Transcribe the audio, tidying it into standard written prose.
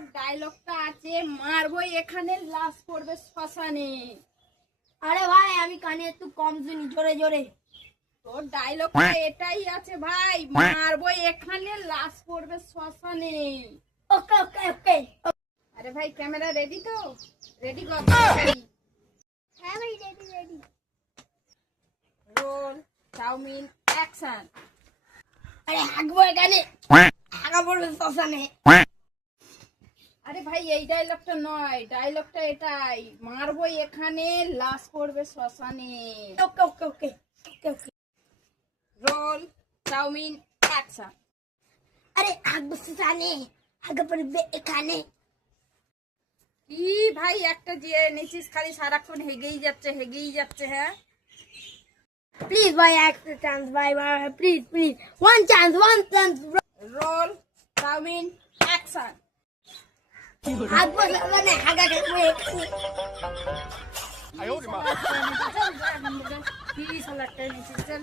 তোর ডায়লগটা আছে, মারবো এখানে লাশ পড়বে শ্মশানে। আরে ভাই আমি কানে একটু কম শুনি, জোরে জোরে। তোর ডায়লগটা এটাই আছে ভাই, মারবো এখানে লাশ পড়বে শ্মশানে। ওকে ওকে ওকে। আরে ভাই ক্যামেরা রেডি তো? রেডি কর। হ্যাঁ ভাই ready ready. Roll, chowmein, action. আরে হাগবো এখানে, হাগা পড়বে শ্মশানে। আরে ভাই এই ডায়লগটা নয়, ডায়লগটা এটাই, মারবো এখানে লাশ পড়বে শ্মশানে। Okay okay okay okay okay. Roll, chowmein, action. আরে হাগবো শ্মশানে, হাগা পড়বে এখানে। কি ভাই একটা যে নিচিস খালি সারাক্ষণ হেগেই যাচ্ছে হ্যাঁ। প্লিজ ভাই একটা চান্স ভাই ভাই please please, one chance roll, chowmein, action. হাগবো শ্মশানে, হাগা পড়বে এখানে। কি শালা একটা নিচিস, চল।